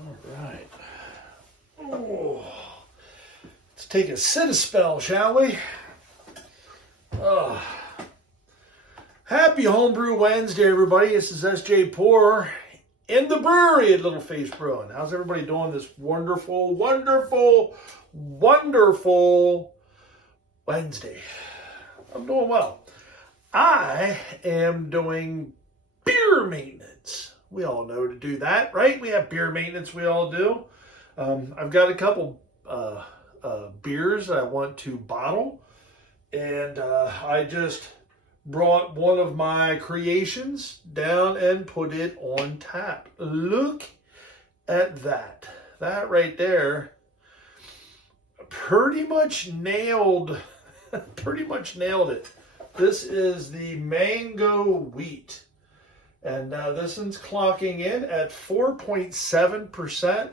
All right. Oh, let's take a sit a spell, shall we? Oh. Happy Homebrew Wednesday, everybody. This is S.J. Poor in the brewery at Little Face Brewing. How's everybody doing this wonderful, wonderful, wonderful Wednesday? I'm doing well. I am doing beer maintenance. We all know to do that, right? We have beer maintenance we all do. I've got a couple beers I want to bottle, and I just brought one of my creations down and put it on tap. Look at that. That right there pretty much nailed it. This is the mango wheat. And this one's clocking in at 4.7%.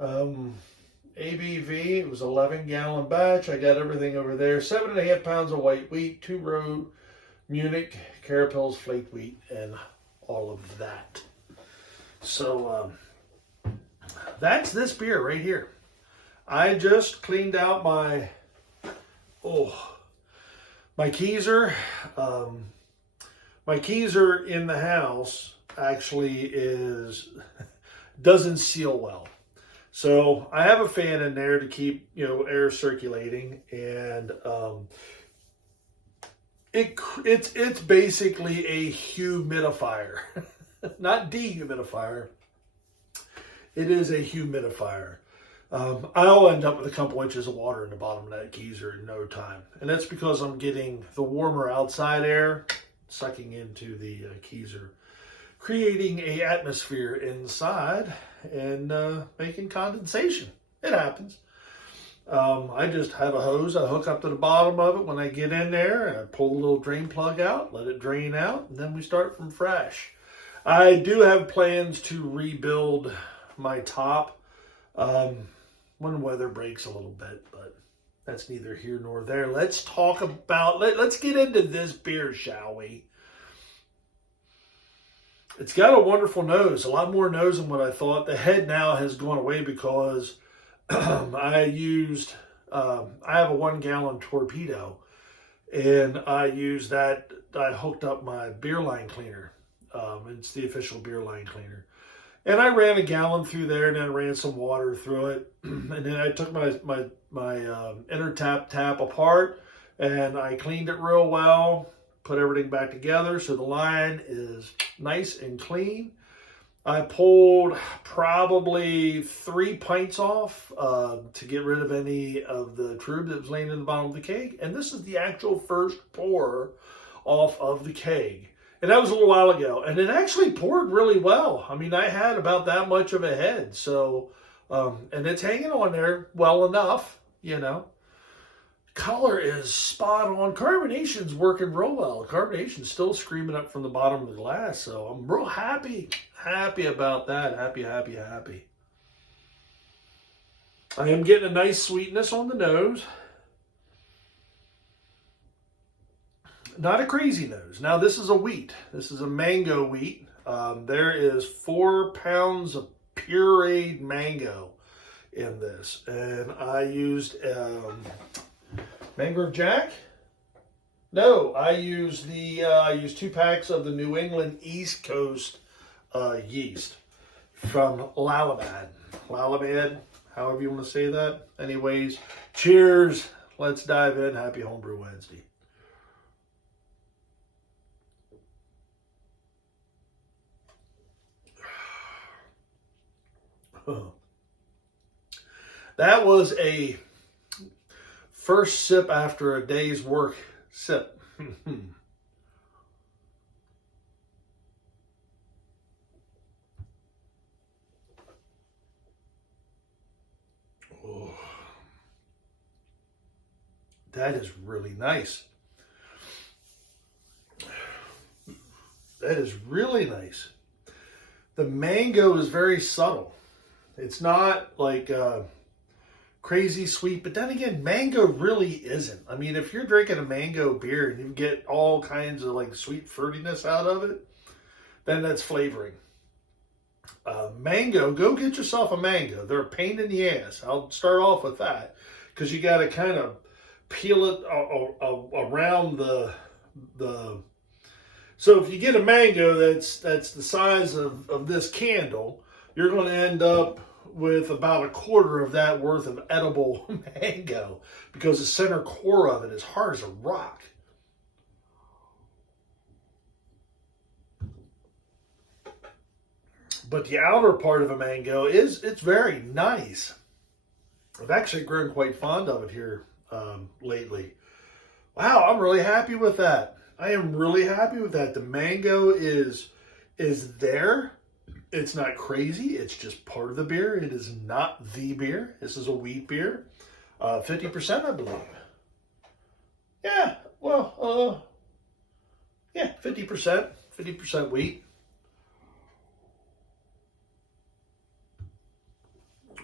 ABV, it was 11-gallon batch. I got everything over there. 7.5 pounds of white wheat, 2-row Munich Carapils flake wheat, and all of that. So that's this beer right here. I just cleaned out my Keyser. My Keyser in the house actually doesn't seal well. So I have a fan in there to keep, air circulating, and it's basically a humidifier, not dehumidifier. It is a humidifier. I'll end up with a couple inches of water in the bottom of that Keyser in no time, and that's because I'm getting the warmer outside air sucking into the Keyser, creating a atmosphere inside and making condensation. It happens. I just have a hose I hook up to the bottom of it when I get in there, and I pull the little drain plug out, let it drain out, and then we start from fresh. I do have plans to rebuild my top when the weather breaks a little bit, but that's neither here nor there. Let's talk about, let's get into this beer, shall we? It's got a wonderful nose, a lot more nose than what I thought. The head now has gone away because I have a 1-gallon torpedo, and I used that. I hooked up my beer line cleaner. It's the official beer line cleaner. And I ran a gallon through there, and then I ran some water through it. And then I took my inner tap apart, and I cleaned it real well, put everything back together so the line is nice and clean. I pulled probably 3 pints off to get rid of any of the trub that was laying in the bottom of the keg. And this is the actual first pour off of the keg. And that was a little while ago. And it actually poured really well. I mean, I had about that much of a head. So, and it's hanging on there well enough, Color is spot on. Carbonation's working real well. Carbonation's still screaming up from the bottom of the glass. So I'm real happy about that. Happy. I am getting a nice sweetness on the nose. Not a crazy nose. Now, this is a wheat. This is a mango wheat. There is 4 pounds of pureed mango in this. And I used Mangrove Jack? No, I used 2 packs of the New England East Coast yeast from Lalabad, however you want to say that. Anyways, cheers. Let's dive in. Happy Homebrew Wednesday. That was a first sip after a day's work sip. Oh, that is really nice. That is really nice. The mango is very subtle. It's not like crazy sweet, but then again, mango really isn't. I mean, if you're drinking a mango beer and you get all kinds of like sweet fruitiness out of it, then that's flavoring. Mango, go get yourself a mango. They're a pain in the ass. I'll start off with that because you got to kind of peel it around the. So if you get a mango that's the size of this candle, you're going to end up with about a quarter of that worth of edible mango because the center core of it is hard as a rock. But the outer part of a mango it's very nice. I've actually grown quite fond of it here lately. Wow, I'm really happy with that. I am really happy with that. The mango is there. It's not crazy. It's just part of the beer. It is not the beer. This is a wheat beer. 50%, I believe. Yeah, well, yeah, 50%. 50% wheat.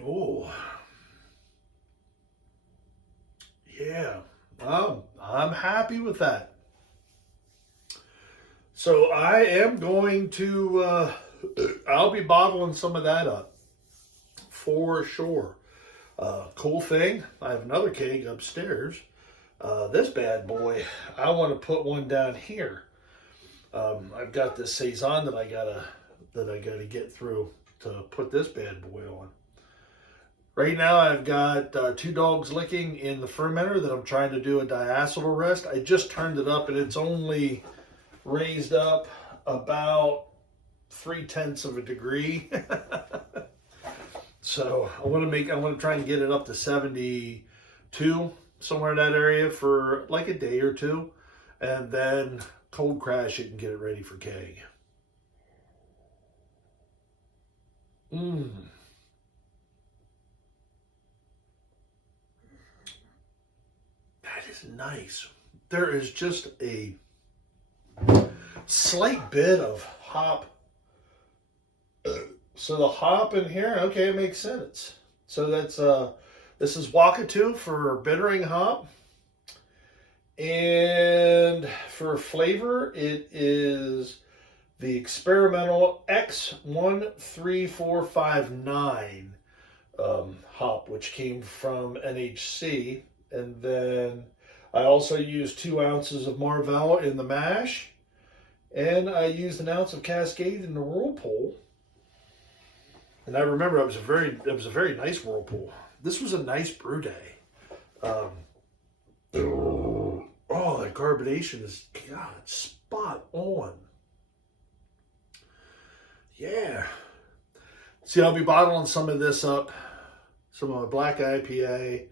Oh, yeah. I'm happy with that. So I am going to, I'll be bottling some of that up for sure. Cool thing, I have another keg upstairs. This bad boy, I want to put one down here. I've got this saison that I gotta get through to put this bad boy on. Right now I've got 2 dogs licking in the fermenter that I'm trying to do a diacetyl rest. I just turned it up and it's only raised up about 0.3 of a degree. So I want to try and get it up to 72, somewhere in that area for like a day or two, and then cold crash it and get it ready for keg. That is nice. There is just a slight bit of hop. So the hop in here, okay, it makes sense. So that's this is Wakatu for bittering hop. And for flavor, it is the experimental X13459 hop, which came from NHC. And then I also used 2 ounces of Marvel in the mash. And I used 1 ounce of Cascade in the whirlpool. And I remember it was a very nice whirlpool. This was a nice brew day. Oh, that carbonation is, God, spot on. Yeah. See, I'll be bottling some of this up. Some of my black IPA.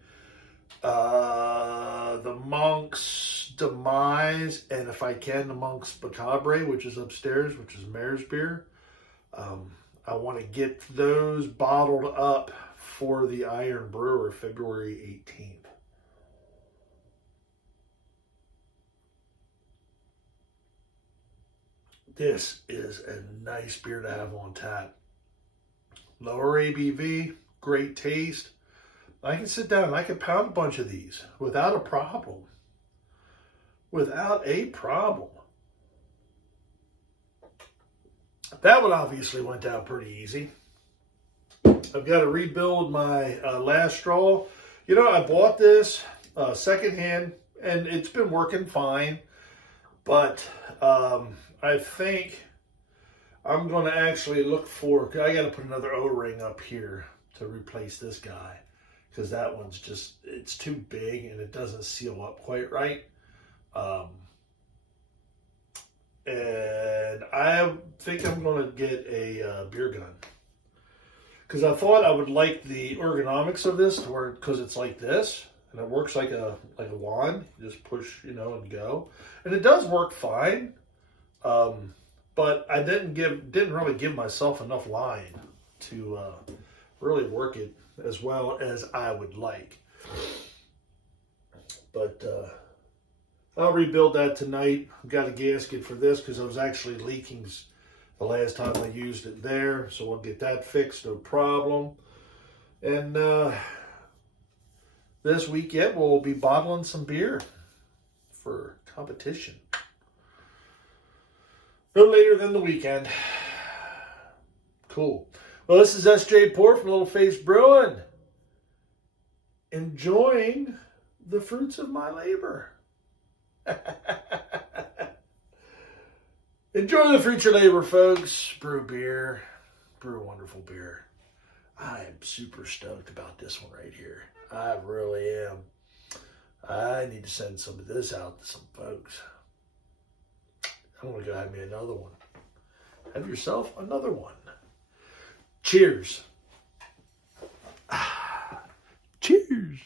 The Monk's Demise, and if I can, the Monk's Macabre, which is upstairs, which is Mare's beer. I want to get those bottled up for the Iron Brewer February 18th. This is a nice beer to have on tap. Lower ABV, great taste. I can sit down and I can pound a bunch of these without a problem. Without a problem. That one obviously went down pretty easy. I've got to rebuild my last straw. You know, I bought this secondhand and it's been working fine. But I think I'm going to actually look for, I got to put another O-ring up here to replace this guy. Because that one's just, it's too big and it doesn't seal up quite right. And I think I'm going to get a beer gun. Because I thought I would like the ergonomics of this, because it's like this. And it works like a wand. You just push, and go. And it does work fine. But I didn't really give myself enough line to really work it as well as I would like. But I'll rebuild that tonight. I've got a gasket for this because I was actually leaking the last time I used it there. So we'll get that fixed, no problem. And this weekend we'll be bottling some beer for competition. No later than the weekend. Cool. Well, this is S.J. Poor from Little Face Brewing. Enjoying the fruits of my labor. Enjoy the fruits of your labor, folks. Brew beer. Brew wonderful beer. I am super stoked about this one right here. I really am. I need to send some of this out to some folks. I'm going to go have me another one. Have yourself another one. Cheers. Cheers.